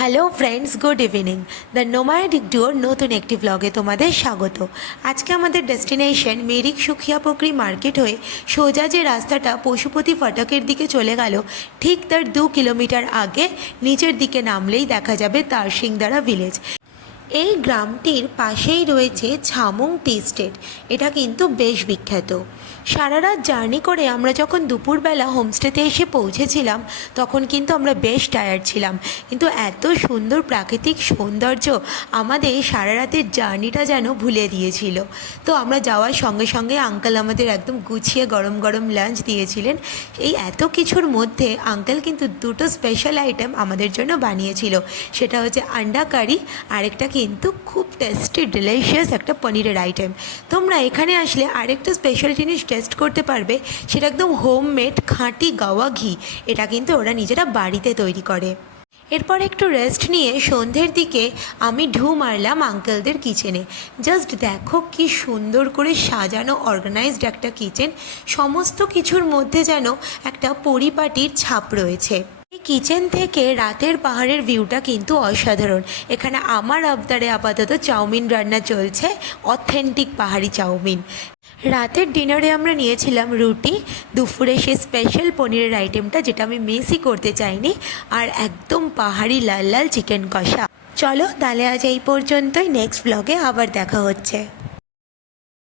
Hello friends, good evening. The nomadic door নতুন একটি ব্লগে তোমাদের স্বাগত। আজকে আমাদের ডেস্টিনেশন মিরিক সুখিয়াপোখরি মার্কেট হয়ে সোজা যে রাস্তাটা পশুপতি ফাটকের দিকে চলে গেল, ঠিক তার 2 কিলোমিটার আগে নিচের দিকে নামলেই দেখা যাবে তারসিংদারা ভিলেজ। এই গ্রামটির পাশেই রয়েছে ছামুং টি স্টেট। এটা কিন্তু বেশ বিখ্যাত। সারা রাত জার্নি করে আমরা যখন দুপুরবেলা হোমস্টেতে এসে পৌঁছেছিলাম, তখন কিন্তু আমরা বেশ টায়ার্ড ছিলাম, কিন্তু এত সুন্দর প্রাকৃতিক সৌন্দর্য আমাদের সারা রাতের জার্নিটা যেন ভুলে দিয়েছিল। তো আমরা যাওয়ার সঙ্গে সঙ্গে আঙ্কেল আমাদের একদম গুছিয়ে গরম গরম লাঞ্চ দিয়েছিলেন। এই এত কিছুর মধ্যে আঙ্কেল কিন্তু দুটো স্পেশাল আইটেম আমাদের জন্য বানিয়েছিল। সেটা হচ্ছে আন্ডা কারি, আরেকটা কিন্তু খুব টেস্টি ডিলিশিয়াস একটা পনিরের আইটেম। তোমরা এখানে আসলে আরেকটা স্পেশাল জিনিস টেস্ট করতে পারবে, সেটা একদম হোমমেড খাঁটি গাওয়া ঘি। এটা কিন্তু ওরা নিজেরা বাড়িতে তৈরি করে। এরপর একটু রেস্ট নিয়ে সন্ধ্যের দিকে আমি ঢু মারলাম আঙ্কেলদের কিচেনে। জাস্ট দেখো কি সুন্দর করে সাজানো অর্গানাইজড একটা কিচেন। সমস্ত কিছুর মধ্যে যেন একটা পরিপাটির ছাপ রয়েছে। এই কিচেন থেকে রাতের পাহাড়ের ভিউটা কিন্তু অসাধারণ। এখানে আমার আবদারে আপাতত চাউমিন রান্না চলছে, অথেন্টিক পাহাড়ি চাউমিন। রাতের ডিনারে আমরা নিয়েছিলাম রুটি, দুপুরে সে স্পেশাল পনিরের আইটেমটা যেটা আমি মিসই করতে চাইনি, আর একদম পাহাড়ি লাল লাল চিকেন কষা। চলো তাহলে আজ এই পর্যন্তই, নেক্সট ব্লগে আবার দেখা হচ্ছে।